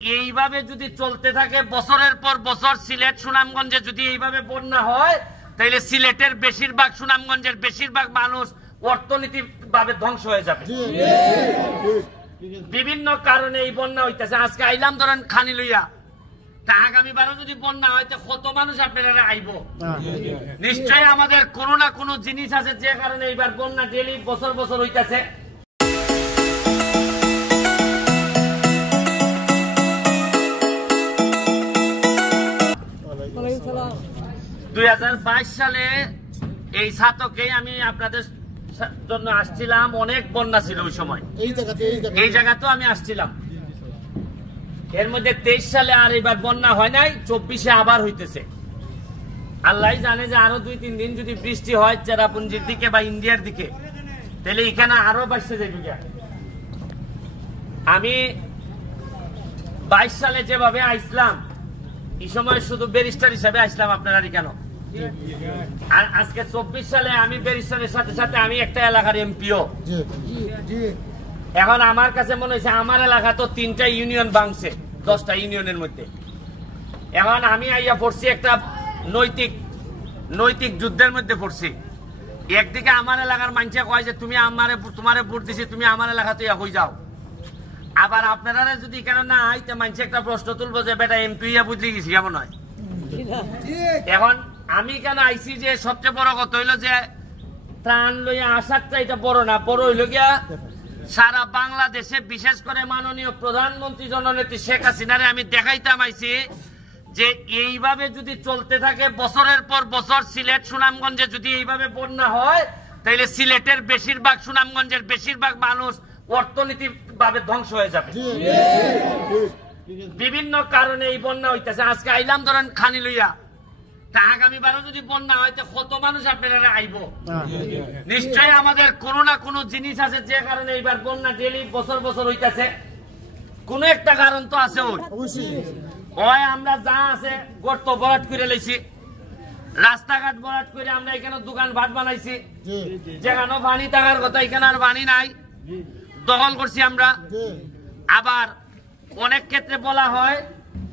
এইভাবে যদি চলতে থাকে বছরের পর বছর সিলেট সুনামগঞ্জে যদি এইভাবে বন্যা হয় তাহলে সিলেটের বেশিরভাগ সুনামগঞ্জের বেশিরভাগ মানুষ অর্থনৈতিকভাবে ধ্বংস হয়ে যাবে। বিভিন্ন কারণে এই বন্যা হইতেছে। আজকে আইলাম ধরেন খানি লইয়া, তা আগামীবারও যদি বন্যা হয় কত মানুষ আপনারা আইব। নিশ্চয়ই আমাদের কোনো না কোনো জিনিস আছে যে কারণে এইবার বন্যা ডেলি বছর বছর হইতেছে। 2022 সালে এই ছাতকেই আমি আপনাদের জন্য আসছিলাম। অনেক বন্যা ছিল ওই সময়, এই জায়গাতেও আমি আসছিলাম। এর মধ্যে 23 সালে আর এবার বন্যা হয় নাই, 24-এ আবার হইতেছে। আল্লাহ জানে যে আরো 2-3 দিন যদি বৃষ্টি হয় চেরাপুঞ্জির দিকে বা ইন্ডিয়ার দিকে, তাহলে এখানে আরো বাড়ছে যাবে। আমি 22 সালে যেভাবে আসলাম, এই সময় শুধু ব্যারিস্টার হিসাবে আসলাম আপনারা কেন, আর আজকে 24 সালে আমি ব্যারিস্টারের সাথে সাথে আমি একটা এলাকার এমপিও। এখন আমার কাছে মনে হয়েছে আমার এলাকা তো 3টা ইউনিয়ন ভাঙছে 10টা ইউনিয়নের মধ্যে। এখন আমি আইয়া পড়ছি একটা নৈতিক যুদ্ধের মধ্যে পড়ছি। একদিকে আমার এলাকার মানুষে কয় যে তুমি তোমারে ভোট দিছি, তুমি আমার এলাকাতে হয়ে যাও। আবার আপনারা যদি কেন না আইতে মানুষে একটা প্রশ্ন তুলবো যে বেটা এমপি বুঝলি গেছি কেমন হয়। এখন আমি কেন আইসি যে সবচেয়ে বড় কথা হইলো যে ত্রাণ লইয়া আসারটা এটা বড় না, বড় হইল গিয়া সারা বাংলাদেশে বিশেষ করে মাননীয় প্রধানমন্ত্রী জননেত্রী শেখ হাসিনারে আমি দেখাইতাম আইছি যে এইভাবে যদি চলতে থাকে বছরের পর বছর সিলেট সুনামগঞ্জে যদি এইভাবে বন্যা হয় তাহলে সিলেটের বেশিরভাগ সুনামগঞ্জের বেশিরভাগ মানুষ অর্থনৈতিকভাবে ধ্বংস হয়ে যাবে। বিভিন্ন কারণে এই বন্যা হইতেছে। আজকে আইলাম ধরেন খানি লইয়া, তা আগামীবারও যদি বন্যা হয় কত মানুষ আপনারা আইব। নিশ্চয়ই আমাদের কোনো না কোনো জিনিস আছে যে কারণে এইবার বন্যা ডেলি বছর বছর হইতেছে। কোন একটা কারণ তো আছে। ওই আমরা যা আছে গর্ত ভরাট করে লইছি, রাস্তাঘাট ভরাট করে আমরা এখানে দোকান ভাট বানাইছি, যেখানে পানি থাকার কথা এখানে আর পানি নাই, দখল করছি আমরা। আবার অনেক ক্ষেত্রে বলা হয়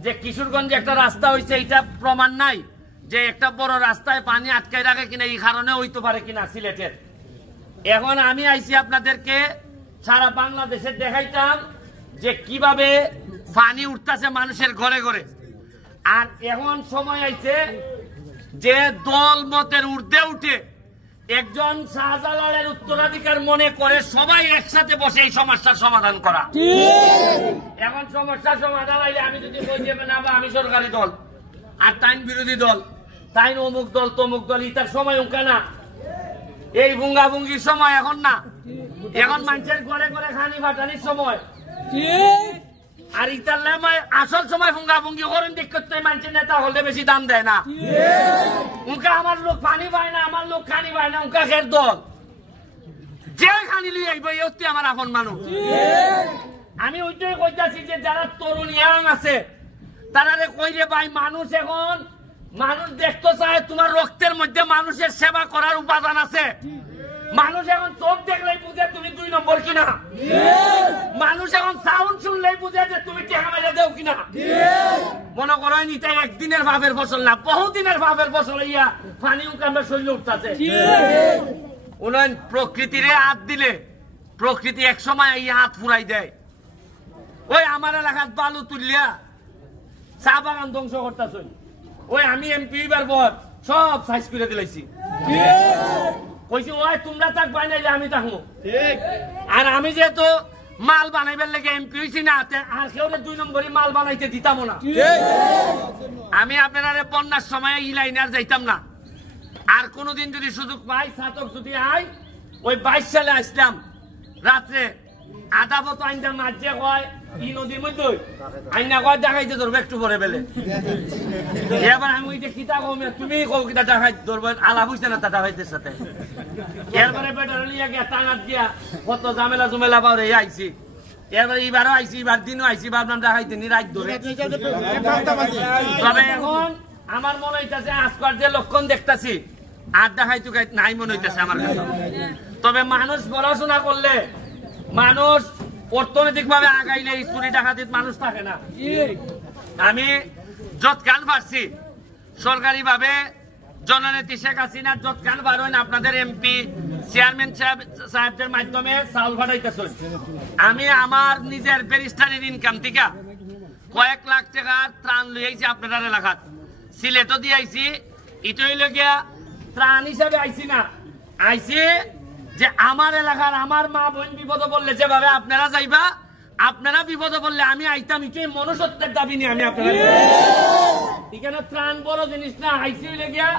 যে কিশোরগঞ্জে একটা রাস্তা হয়েছে, এটা প্রমাণ নাই যে একটা বড় রাস্তায় পানি আটকায় রাখে কিনা, এই কারণে হইতে পারে কিনা সিলেটের। এখন আমি আইছি আপনাদেরকে সারা বাংলাদেশে দেখাইতাম যে কিভাবে পানি উঠতেছে মানুষের ঘরে ঘরে। আর এখন সময় আইছে যে দল মতের ঊর্ধ্বে উঠে একজন শাহজালালের উত্তরাধিকার মনে করে সবাই একসাথে বসে এই সমস্যার সমাধান করা। এখন সমস্যার সমাধান আইলে আমি যদি বলি না আমি সরকারি দল আর তাইন বিরোধী দল, তাইন অমুক দল তমুক দল, ইতার সময় উঙ্কা না, এই ভুঙ্গা ভুঙ্গির সময় এখন না। এখন মানুষের ঘরে ঘরে খানি ফাটানির সময়। আর ইতার নামায় আসল সময় ভুঙ্গা ভুঙ্গি করেন দেখতে মানুষের নেতা হলে বেশি দাম দেয় না। উনকা আমার লোক পানি পায় না, আমার লোক খানি পায় না, উনকা খের দল যে খানি লই আইব এই আমার আপন মানুষ। আমি ওইটাই কইতাছি যে যারা তরুণ ইয়াং আছে তারারে কই রে ভাই, মানুষ এখন মানুষ দেখতে চায় তোমার রক্তের মধ্যে মানুষের সেবা করার উপাদান আছে। মানুষ এখন চোখ দেখলেই বুঝে তুমি 2 নম্বর কিনা। মানুষ এখন সাউন্ড শুনলেই বুঝে যে তুমি টাকা মেরে দেও কিনা। মনে করেন এটা একদিনের ভাবের ফসল না, বহুদিনের ভাবের ফসল। ইয়া পানি উকামে শৈল উঠতেছে। উন্নয়ন প্রকৃতিরে হাত দিলে প্রকৃতি এক সময় এই হাত ফুরাই দেয়। ওই আমার এলাকার বালু তুলিয়া চা বাগান ধ্বংস করতেছ। ওই আমি এমপি বার সব সাইজ করে দিলাইছি। কইছি ওই তোমরা তাক বানাইলে আমি থাকবো। আর আমি যেহেতু মাল বানাইবার লেগে এমপি হইছি না, আর কেউ 2 নম্বরই মাল বানাইতে দিতাম না। আমি আপনারা বন্যার সময় ই লাইনার যাইতাম না। আর কোনদিন যদি সুযোগ পাই ছাতক যদি আয়, ওই 22 সালে আসলাম রাত্রে আধা বত আইনটা মাঝে কয় ই নদীর মধ্যে আইনা কয় দেখাইতে ধরবো একটু পরে বেলে। এবার আমি ওইটা কিতা কমে তুমি কও কিতা দেখাই ধরবো, আলাপ হইছে না দাদা ভাইদের সাথে। এরপরে বেটার লিয়া গিয়া টাঙাত গিয়া কত ঝামেলা জুমেলা পাওয়ার আইছি। এরপরে এইবারও আইছি, এবার দিনও আইছি, ভাবলাম দেখাইতে নি রাত ধরে। তবে এখন আমার মনে হইতেছে আজকাল যে লক্ষণ দেখতেছি আর দেখাইতে নাই মনে হইতেছে আমার কাছে। তবে মানুষ পড়াশোনা করলে, মানুষ অর্থনৈতিক ভাবে আগাইলে চুরি ডাকাতির মানুষ থাকে না। আমি যৎকাল পারছি সরকারি ভাবে জননেত্রী শেখ হাসিনা যৎকাল পারেন আপনাদের এমপি চেয়ারম্যান সাহেবদের মাধ্যমে চাউল পাঠাইতেছেন। আমি আমার নিজের ব্যারিস্টারির ইনকাম থেকে কয়েক লাখ টাকার ত্রাণ লইয়াইছি আপনাদের এলাকাত, সিলেটও দিয়ে আইছি। এটাই লগিয়া ত্রাণ হিসাবে আইছি না, আইছি যে আমার এলাকার আমার মা বোন বিপদে বললে যেভাবে আপনারা যাইবা, আপনারা বিপদে বললে আমি আইতাম। এটাই মনুষ্যত্বের দাবি নিয়ে আমি আপনারা এখানে ত্রাণ বড় জিনিস না, আইসি লেগিয়া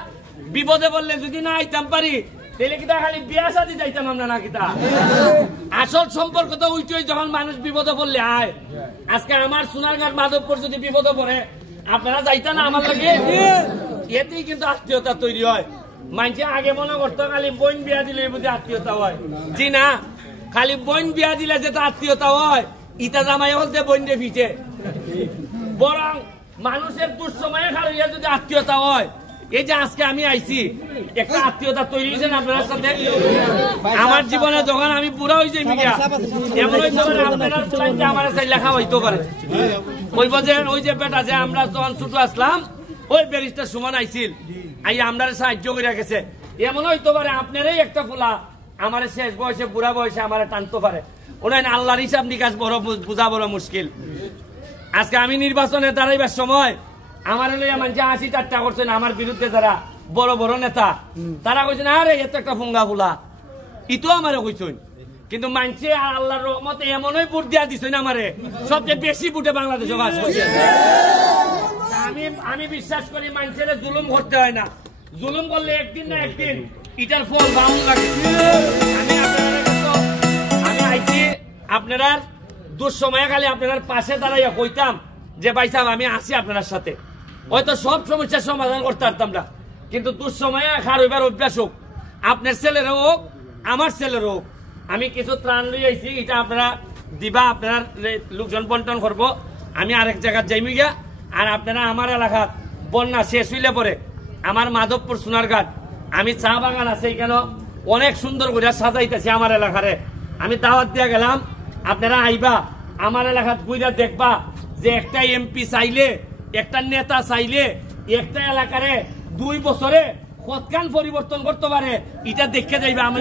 বিপদে বললে যদি না আইতাম পারি তাহলে কিতা খালি বিয়া শাদী যাইতাম আমরা না কিতা। আসল সম্পর্ক তো ওইটাই, যখন মানুষ বিপদে পড়লে আয়। আজকে আমার সোনারঘাট মাধবপুর যদি বিপদে পড়ে আপনারা যাইতা না আমার লাগে, এতেই কিন্তু আত্মীয়তা তৈরি হয়। মানুষে আগে মনে করতো খালি বোন বিয়া দিলে বুঝে আত্মীয়তা হয়, জি না, খালি বোন বিয়া দিলে যেটা আত্মীয়তা হয় ইটা জামাই হলতে বোন দিয়ে ফিটে। বরং মানুষের দুঃসময়ে খালি যদি আত্মীয়তা হয়, এই যে আজকে আমি আইছি একটা আত্মীয়তা তৈরি হয়েছে আপনার সাথে। আমার জীবনে যখন আমি পুরা হয়েছি মিডিয়া এমন আপনারা আমার সাথে লেখা হইতে পারে, কইব যে ওই যে বেটা যে আমরা যখন ছোট আসলাম ওই ব্যারিস্টার সুমন আইছিল, আই আমরা সাহায্য করে গেছে। এমন হইতে পারে আপনারই একটা ফুলা আমার শেষ বয়সে বুড়া বয়সে আমার টানতে পারে। ওনার আল্লাহর হিসাব নিকাশ বড় বোঝা বড় মুশকিল। আজকে আমি নির্বাচনে দাঁড়াইবার সময় আমার মানুষ 80 করছেন আমার বিরুদ্ধে, যারা বড় বড় নেতা তারা কইছেন আরে এত একটা ফুঙ্গা ফুলা, ইতো আমারে কইছেন। কিন্তু মানছে আল্লাহর রহমতে এমনই ভোট দিয়া দিছেন আমারে, সবচেয়ে বেশি ভোটে বাংলাদেশে বাস করছে। আমি বিশ্বাস করি মানুষের জুলুম করতে হয় না, জুলুম করলে একদিন না একদিন এটার ফল বাউন লাগে। আমি আইছি আপনারা দুঃসময়ে খালি আপনার পাশে দাঁড়াইয়া কইতাম যে ভাই সাহেব আমি আছি আপনার সাথে, হয়তো সব সমস্যার সমাধান করতে পারতাম না, কিন্তু দুঃসময়ে খার হইবার অভ্যাস হোক, আপনার ছেলেরও হোক আমার ছেলেরও হোক। আমি কিছু ত্রাণ লই আইছি, এটা আপনারা দিবা, আপনার লোকজন বন্টন করবো। আমি আরেক জায়গায় যাইমি গিয়া, আর আপনারা আমার এলাকার বন্যা শেষ হইলে পরে আমার মাধবপুর সোনারঘাট আমি চা বাগান আছে এখানে অনেক সুন্দর করে সাজাইতেছি আমার এলাকারে। আমি দাওয়াত দিয়া গেলাম, আপনারা আইবা আমার এলাকাত ঘুরে দেখবা যে একটা এমপি চাইলে, একটা নেতা চাইলে একটা এলাকারে 2 বছরে কতখান পরিবর্তন করতে পারে, এটা দেখে যাইবা। আমি